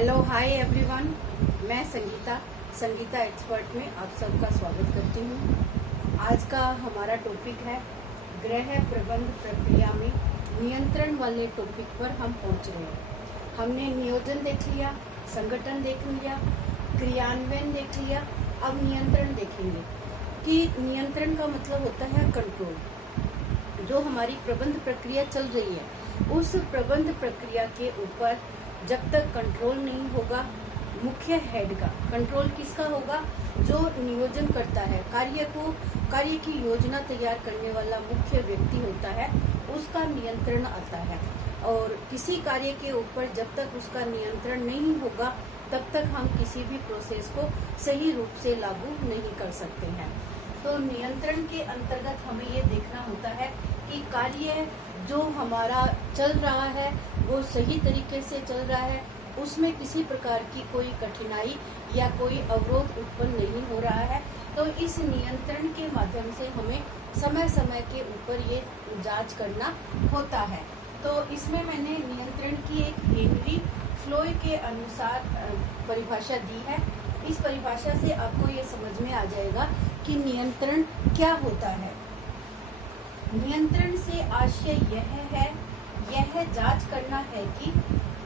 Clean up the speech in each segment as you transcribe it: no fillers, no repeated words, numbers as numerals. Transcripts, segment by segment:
Hello hi everyone, मैं Sangeeta expert में आप सबका स्वागत करती हूँ। आज का हमारा टॉपिक है गृह प्रबंध प्रक्रिया में नियंत्रण वाले टॉपिक पर हम पहुँच रहे हैं। हमने नियोजन देख लिया, संगठन देख लिया, क्रियान्वयन देख लिया, अब नियंत्रण देखेंगे कि नियंत्रण का मतलब होता है कंट्रोल। जो हमारी प्रबंध प्रक्रिया चल रही है उस प्रबंध प्रक्रिया के ऊपर जब तक कंट्रोल नहीं होगा, मुख्य हेड का कंट्रोल किसका होगा? जो नियोजन करता है, कार्य की योजना तैयार करने वाला मुख्य व्यक्ति होता है, उसका नियंत्रण आता है। और किसी कार्य के ऊपर जब तक उसका नियंत्रण नहीं होगा तब तक हम किसी भी प्रोसेस को सही रूप से लागू नहीं कर सकते हैं। तो नियंत्रण के अंतर्गत हमें ये देखना होता है कि कार्य जो हमारा चल रहा है वो सही तरीके से चल रहा है, उसमें किसी प्रकार की कोई कठिनाई या कोई अवरोध उत्पन्न नहीं हो रहा है। तो इस नियंत्रण के माध्यम से हमें समय समय के ऊपर ये जांच करना होता है। तो इसमें मैंने नियंत्रण की एक हेनरी फ्लोय के अनुसार परिभाषा दी है। इस परिभाषा से आपको ये समझ में आ जाएगा कि नियंत्रण क्या होता है। नियंत्रण से आशय यह जांच करना है कि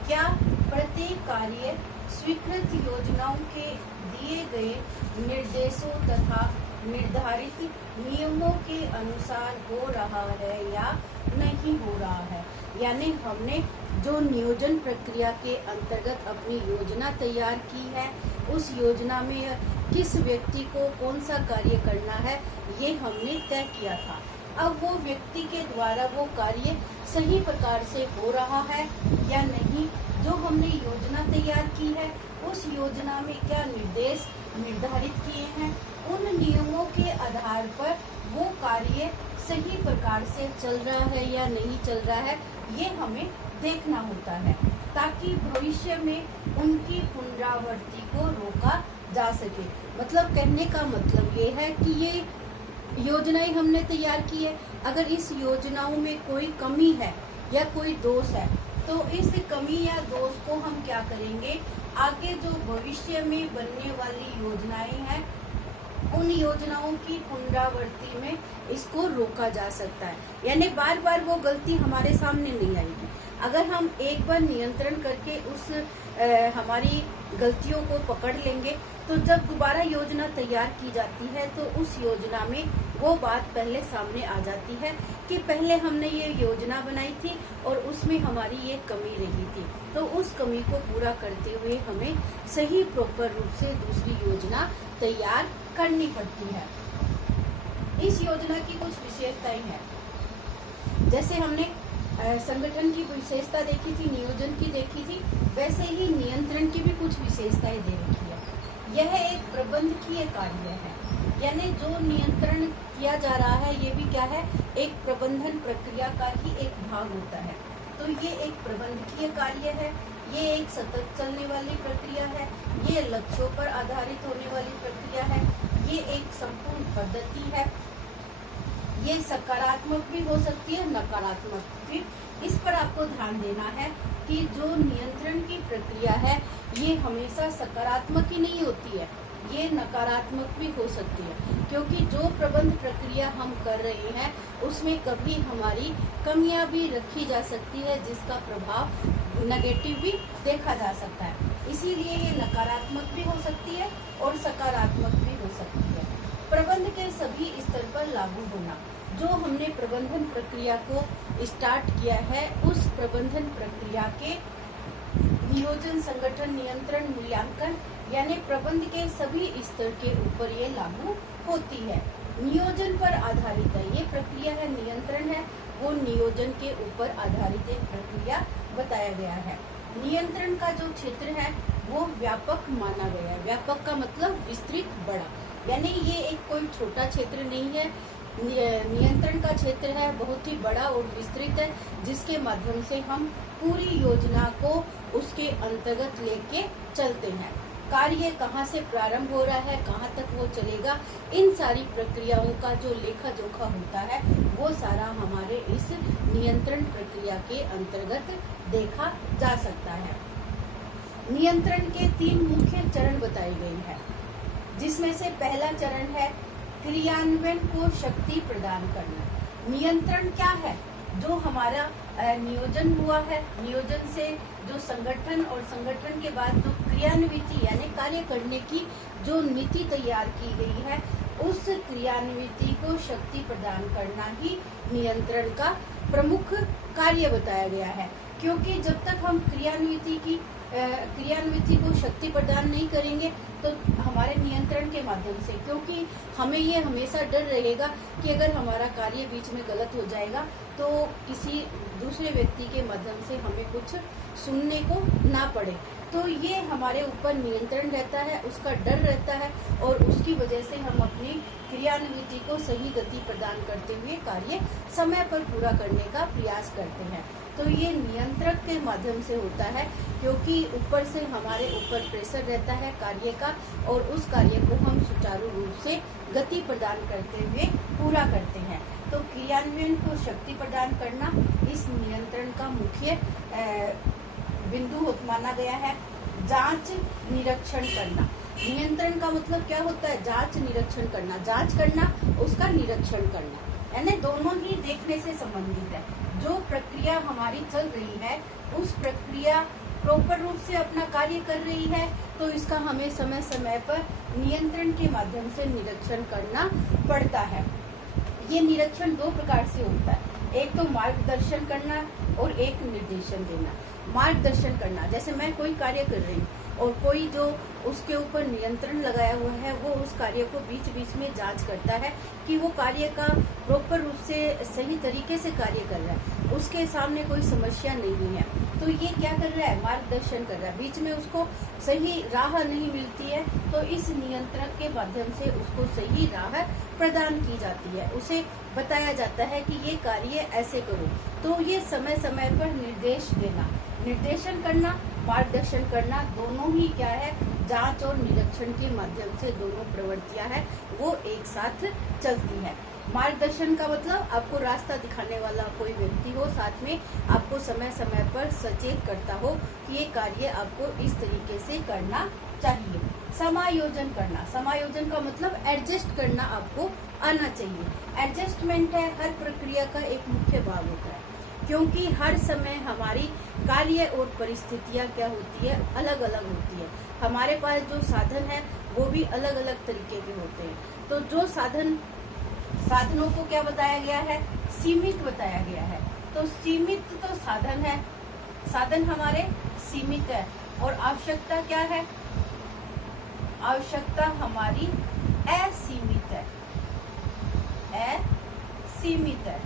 क्या प्रत्येक कार्य स्वीकृत योजनाओं के दिए गए निर्देशों तथा निर्धारित नियमों के अनुसार हो रहा है या नहीं हो रहा है। यानी हमने जो नियोजन प्रक्रिया के अंतर्गत अपनी योजना तैयार की है, उस योजना में किस व्यक्ति को कौन सा कार्य करना है ये हमने तय किया था। अब वो व्यक्ति के द्वारा वो कार्य सही प्रकार से हो रहा है या नहीं, जो हमने योजना तैयार की है उस योजना में क्या निर्देश निर्धारित किए हैं, उन नियमों के आधार पर वो कार्य सही प्रकार से चल रहा है या नहीं चल रहा है, ये हमें देखना होता है, ताकि भविष्य में उनकी पुनरावृत्ति को रोका जा सके। मतलब कहने का मतलब ये है कि ये योजनाएं हमने तैयार की है, अगर इस योजनाओं में कोई कमी है या कोई दोष है तो इस कमी या दोष को हम क्या करेंगे, आगे जो भविष्य में बनने वाली योजनाएं हैं उन योजनाओं की पुनरावृत्ति में इसको रोका जा सकता है। यानी बार बार वो गलती हमारे सामने नहीं आएगी। अगर हम एक बार नियंत्रण करके उस हमारी गलतियों को पकड़ लेंगे तो जब दोबारा योजना तैयार की जाती है तो उस योजना में वो बात पहले सामने आ जाती है कि पहले हमने ये योजना बनाई थी और उसमें हमारी ये कमी रही थी, तो उस कमी को पूरा करते हुए हमें सही प्रॉपर रूप से दूसरी योजना तैयार करनी पड़ती है। इस योजना की कुछ विशेषताएं हैं। जैसे हमने संगठन की विशेषता देखी थी, नियोजन की देखी थी, वैसे ही नियंत्रण की भी कुछ विशेषताएं दे रखी है। यह एक प्रबंधकीय कार्य है, यानी जो नियंत्रण किया जा रहा है ये भी क्या है, एक प्रबंधन प्रक्रिया का ही एक भाग होता है। तो ये एक प्रबंधकीय कार्य है, ये एक सतत चलने वाली प्रक्रिया है, ये लक्ष्यों पर आधारित होने वाली प्रक्रिया है, ये एक संपूर्ण पद्धति है। ये सकारात्मक भी हो सकती है, नकारात्मक भी। इस पर आपको ध्यान देना है कि जो नियंत्रण की प्रक्रिया है ये हमेशा सकारात्मक ही नहीं होती है, ये नकारात्मक भी हो सकती है, क्योंकि जो प्रबंध प्रक्रिया हम कर रहे हैं उसमें कभी हमारी कमियां भी रखी जा सकती है, जिसका प्रभाव नेगेटिव भी देखा जा सकता है। इसीलिए ये नकारात्मक भी हो सकती है और सकारात्मक भी हो सकती है। प्रबंध के सभी स्तर पर लागू होना। जो हमने प्रबंधन प्रक्रिया को स्टार्ट किया है उस प्रबंधन प्रक्रिया के नियोजन, संगठन, नियंत्रण, मूल्यांकन यानी प्रबंध के सभी स्तर के ऊपर ये लागू होती है। नियोजन पर आधारित है ये प्रक्रिया है, नियंत्रण है वो नियोजन के ऊपर आधारित एक प्रक्रिया बताया गया है। नियंत्रण का जो क्षेत्र है वो व्यापक माना गया है। व्यापक का मतलब विस्तृत, बड़ा, यानी ये एक कोई छोटा क्षेत्र नहीं है। नियंत्रण का क्षेत्र है बहुत ही बड़ा और विस्तृत है, जिसके माध्यम से हम पूरी योजना को उसके अंतर्गत लेके चलते हैं। कार्य कहाँ से प्रारंभ हो रहा है, कहाँ तक वो चलेगा, इन सारी प्रक्रियाओं का जो लेखा जोखा होता है वो सारा हमारे इस नियंत्रण प्रक्रिया के अंतर्गत देखा जा सकता है। नियंत्रण के 3 मुख्य चरण बताए गए हैं, जिसमें से पहला चरण है क्रियान्वयन को शक्ति प्रदान करना। नियंत्रण क्या है? जो हमारा नियोजन हुआ है, नियोजन से जो संगठन और संगठन के बाद जो क्रियान्विति यानी कार्य करने की जो नीति तैयार की गई है, उस क्रियान्विति को शक्ति प्रदान करना ही नियंत्रण का प्रमुख कार्य बताया गया है। क्योंकि जब तक हम क्रियान्विति को शक्ति प्रदान नहीं करेंगे तो हमारे नियंत्रण के माध्यम से, क्योंकि हमें ये हमेशा डर रहेगा कि अगर हमारा कार्य बीच में गलत हो जाएगा तो किसी दूसरे व्यक्ति के माध्यम से हमें कुछ सुनने को ना पड़े। तो ये हमारे ऊपर नियंत्रण रहता है, उसका डर रहता है और उसकी वजह से हम अपनी क्रियान्विति को सही गति प्रदान करते हुए कार्य समय पर पूरा करने का प्रयास करते हैं। तो ये नियंत्रक के माध्यम से होता है, क्योंकि ऊपर से हमारे ऊपर प्रेशर रहता है कार्य का और उस कार्य को हम सुचारू रूप से गति प्रदान करते हुए पूरा करते हैं। तो क्रियान्वयन को शक्ति प्रदान करना इस नियंत्रण का मुख्य बिंदु माना गया है। जांच निरीक्षण करना, नियंत्रण का मतलब क्या होता है? जांच निरीक्षण करना, जांच करना, उसका निरीक्षण करना, यानी दोनों ही देखने से संबंधित है। जो प्रक्रिया हमारी चल रही है उस प्रक्रिया प्रॉपर रूप से अपना कार्य कर रही है, तो इसका हमें समय समय पर नियंत्रण के माध्यम से निरीक्षण करना पड़ता है। ये निरीक्षण 2 प्रकार से होता है, एक तो मार्गदर्शन करना और एक निर्देशन देना। मार्गदर्शन करना, जैसे मैं कोई कार्य कर रही हूँ और कोई जो उसके ऊपर नियंत्रण लगाया हुआ है वो उस कार्य को बीच बीच में जांच करता है कि वो कार्य का प्रॉपर रूप से सही तरीके से कार्य कर रहा है, उसके सामने कोई समस्या नहीं है। तो ये क्या कर रहा है? मार्गदर्शन कर रहा है। बीच में उसको सही राह नहीं मिलती है तो इस नियंत्रक के माध्यम से उसको सही राह प्रदान की जाती है, उसे बताया जाता है कि ये कार्य ऐसे करो। तो ये समय समय पर निर्देश देना, निर्देशन करना, मार्गदर्शन करना, दोनों ही क्या है? जांच और निरीक्षण के माध्यम से दोनों प्रवृत्तियां हैं वो एक साथ चलती है। मार्गदर्शन का मतलब आपको रास्ता दिखाने वाला कोई व्यक्ति हो, साथ में आपको समय समय पर सचेत करता हो कि ये कार्य आपको इस तरीके से करना चाहिए। समायोजन करना, समायोजन का मतलब एडजस्ट करना आपको आना चाहिए। एडजस्टमेंट है हर प्रक्रिया का एक मुख्य भाग होता है, क्योंकि हर समय हमारी कार्य और परिस्थितियां क्या होती है? अलग अलग होती है। हमारे पास जो साधन है वो भी अलग अलग तरीके के होते हैं। तो जो साधनों को क्या बताया गया है? सीमित बताया गया है। तो सीमित तो साधन है, साधन हमारे सीमित है और आवश्यकता क्या है? आवश्यकता हमारी असीमित है, असीमित है।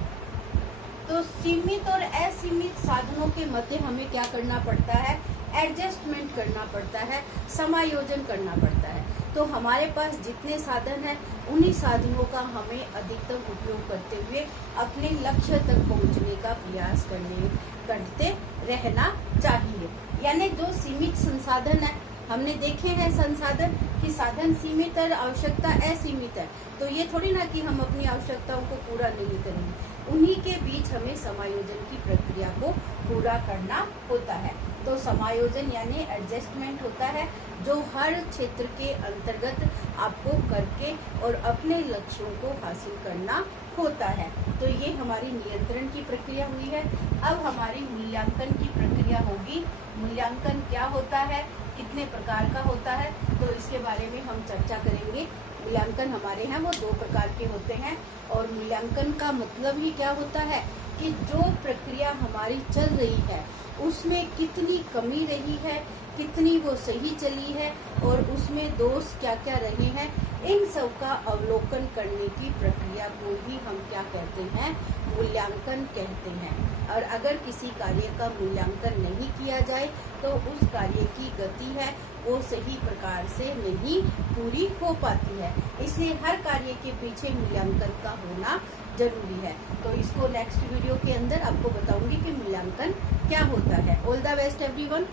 तो सीमित और असीमित साधनों के मध्य हमें क्या करना पड़ता है? एडजस्टमेंट करना पड़ता है, समायोजन करना पड़ता है। तो हमारे पास जितने साधन हैं उन्हीं साधनों का हमें अधिकतम उपयोग करते हुए अपने लक्ष्य तक पहुंचने का प्रयास करते रहना चाहिए। यानी जो सीमित संसाधन है, हमने देखे हैं संसाधन कि साधन सीमित और आवश्यकता असीमित है, तो ये थोड़ी ना कि हम अपनी आवश्यकताओं को पूरा नहीं करेंगे। उन्हीं के बीच हमें समायोजन की प्रक्रिया को पूरा करना होता है। तो समायोजन यानी एडजस्टमेंट होता है, जो हर क्षेत्र के अंतर्गत आपको करके और अपने लक्ष्यों को हासिल करना होता है। तो ये हमारी नियंत्रण की प्रक्रिया हुई है। अब हमारी मूल्यांकन की प्रक्रिया होगी। मूल्यांकन क्या होता है, कितने प्रकार का होता है, तो इसके बारे में हम चर्चा करेंगे। मूल्यांकन हमारे यहाँ वो 2 प्रकार के होते हैं और मूल्यांकन का मतलब ही क्या होता है कि जो प्रक्रिया हमारी चल रही है उसमें कितनी कमी रही है, कितनी वो सही चली है और उसमें दोष क्या क्या रहे हैं, इन सब का अवलोकन करने की प्रक्रिया को ही हम क्या कहते हैं? मूल्यांकन कहते हैं। और अगर किसी कार्य का मूल्यांकन नहीं किया जाए तो उस कार्य की गति है वो सही प्रकार से नहीं पूरी हो पाती है। इसलिए हर कार्य के पीछे मूल्यांकन का होना जरूरी है। तो इसको नेक्स्ट वीडियो के अंदर आपको बताऊंगी कि मूल्यांकन क्या होता है। All the best everyone.